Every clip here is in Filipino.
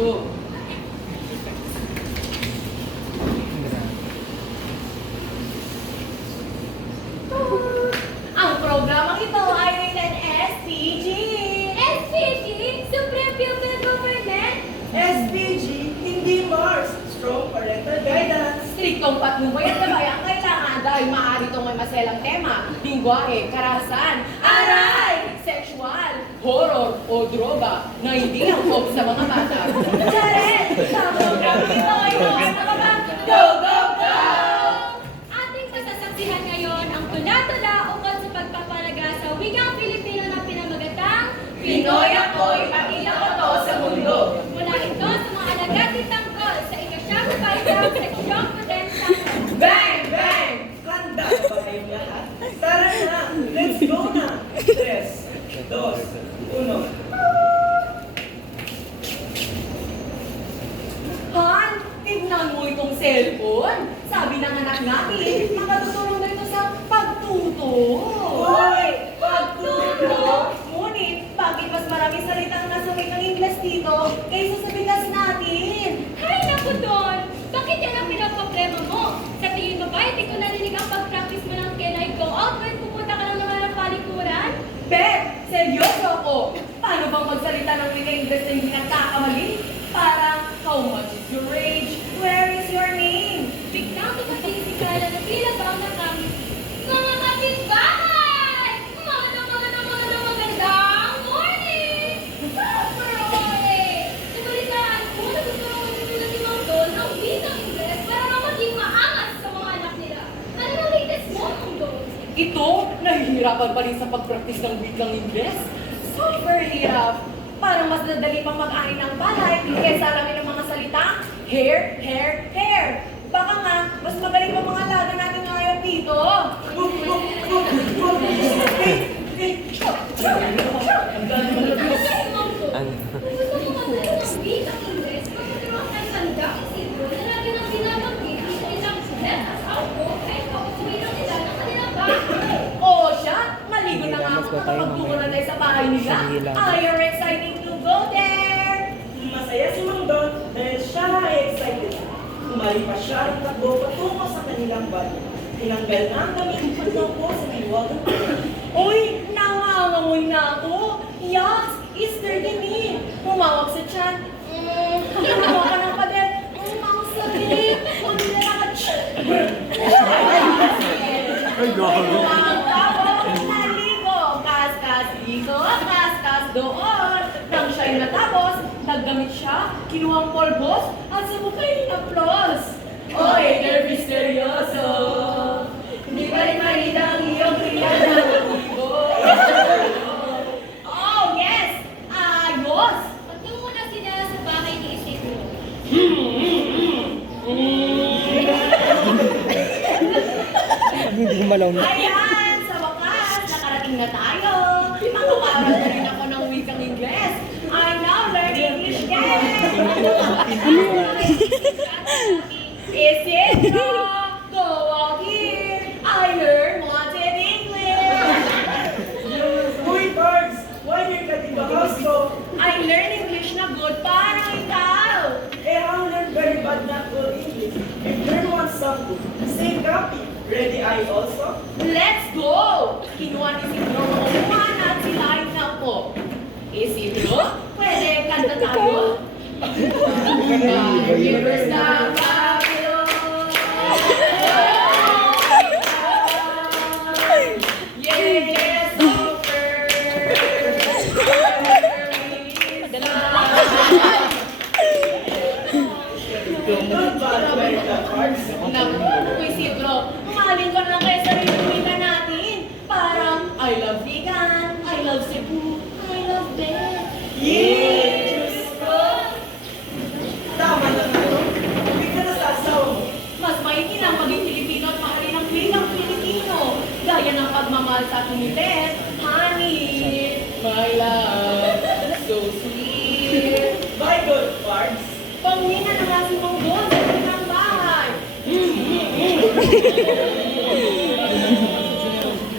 Go. Ang programang ito ay rated SPG. SPG, Supreme Pupil Government. SPG, hindi Mars. Strong parental guidance. Striktong patnubay at gabay ang kailangan dahil maaari itong may maselang tema, lingwahe, karahasan, aray, sexual, horror o droga na hindi angkop sa mga bata. Jared, sa programang ito ay mga go, go, go! Ating masasaksihan ngayon ang tula-tula ukol sa pagpapalaga sa wikang Pilipino na pinamagatang Pinoy ako, ipakita ko to sa mundo. Mula ito sa mga alagad ni Tanggol sa ikasyang paragraph sa Seksyon Prudensya. Bang, bang! Handa ba kayong lahat? Tara na, let's go na. 3, 2, 1. Han, tignan mo itong cellphone. Sabi ng anak natin, makatutulong na ito sa pagtuto. Hoy! Pagtuto! Ngunit, bakit mas maraming salitang nasa wikang Ingles dito kaysa sa bigas natin? Hay naku doon! Bakit yan ang pinaproblema mo? Sa tingin mo ba, hindi ko narinig ang pag-practice mo ng Can I Go Out when pupunta ka ng mga ng palikuran? Bet, seryoso ako. Paano bang magsalita ng wikang Ingles na hindi nagkakamali? Parang, how much is your age? Where is your name? Biglang dumating si Carla na tila ba ang nakamit. Mga kapitbahay! Magandang morning! Superoy! Nabalitaan ko na gusto mo nila si Mang Don ng wikang Ingles para maging maangas sa mga anak nila. Ano ang latest mo, Mang Don? Ito, nahihirapan pa rin sa pag-practice ng wikang Ingles. Super hirap. Parang mas nadali pang mag-ani ng balay kaysa alamin ng mga salita. Hair, hair, hair. Baka nga, mas magaling pa mga alaga natin ngayon dito. Ano sa'yo, Mang Don? Kung gusto mo magkaroon ng wikang Ingles, magkaroon kay Sanda Isidro na lagi nang binabanggit sa isang sulat at ako kahit pauwi lang nila ng kanilang bahay. Oo siya, maligo na nga ako kapag na tayo sa bahay nila. Are you excited to go there? Masaya si Mang Don dahil siya ay excited. Umali pa siya at takbo patungo sa kanilang bahay. Tinanggal na ang damit patungo sa iwagang Uy, nangangamoy na ako. Yucks, Easter din. Humawak sa tiyan. Hinawa ka ng pader. Ang sakit. Huwag na Ay, gago. Ang tapos, naligo. Kas-kas dito, kas-kas doon. Nang siya'y natapos, naggamit siya, kinuha ang polvos, at sumukay ng aplos. Oy, they're misteryoso. Hindi pa rin mahida ang iyong kriya na ibo. Oh, yes! Ayos! Pagtungo na sila sa bahay ni Isidro. Hindi gumalaw na. Ayan! Sa wakas, nakarating na tayo. Makaparal na rin ako ng wikang Ingles. I now learn English again! Isidro! Go out here! I learn wanted English! Uy, birds! Why are you cutting the house so? I learn English na good parang ikaw! How learn very bad not good English? If learn one song, same copy. Ready I also? Let's go! Kinuha ni Isidro ang upuan at sila ay naupo. Isidro, pwede kanta tayo? Rivers ng Babylon. Yes, super. Not bad, very bad parts. Naku, Isidro, mahalin ko na lang kaya sarili ng wika natin. Parang, I love vegan, I love Cebu, I love Beth. Yes! Tama na ito. Hindi ka nasasawa mo. Mas maigi lang maging Pilipino at mahalin ang wikang Pilipino. Gaya ng pagmamahal sa akin ni Beth, honey, my love, so sweet. By good parts. Pangina na nga si Mongol sa kanilang bahay.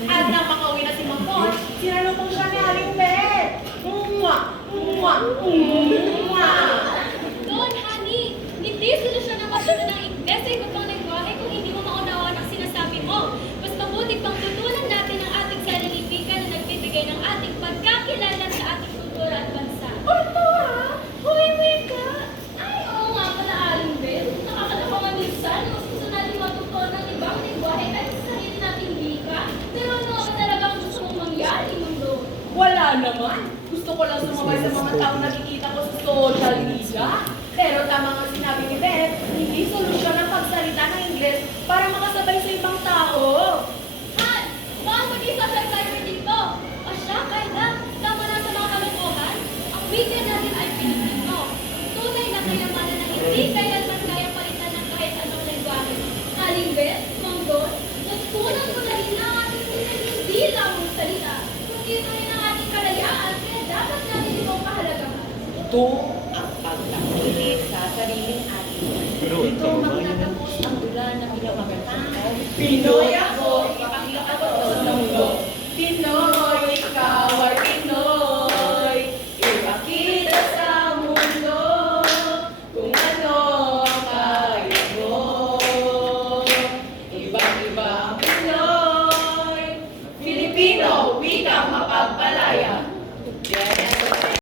At nang makauwi na si Mongol, sinanong ko siya ni Aling Beth. Mwah! Mwah! Mwah! naman, gusto ko lang sumabay sa mga taong nakikita ko sa social media. Pero tama nga sinabi ni Beth, hindi solusyon ang pagsalita ng Ingles para makasabay sa ibang tao. Han, baka mag-social cyber dito. O siya, kaya tama na sa mga kalokohan. Ang media natin ay Pilipino. Tunay na kayamanan na hindi kailanman kaya palitan ng kahit anong lengguwahe. Kalingbes, Mongol, natutunan mo na rin na ang ating pinag hindi lamang salita, kundi ito rin ang ating kalayaan, kaya dapat natin itong pahalagahan. Ito ang pagtakilig sa sariling atin. Ito magtatapos ang ulan na pinamagatang Pinoy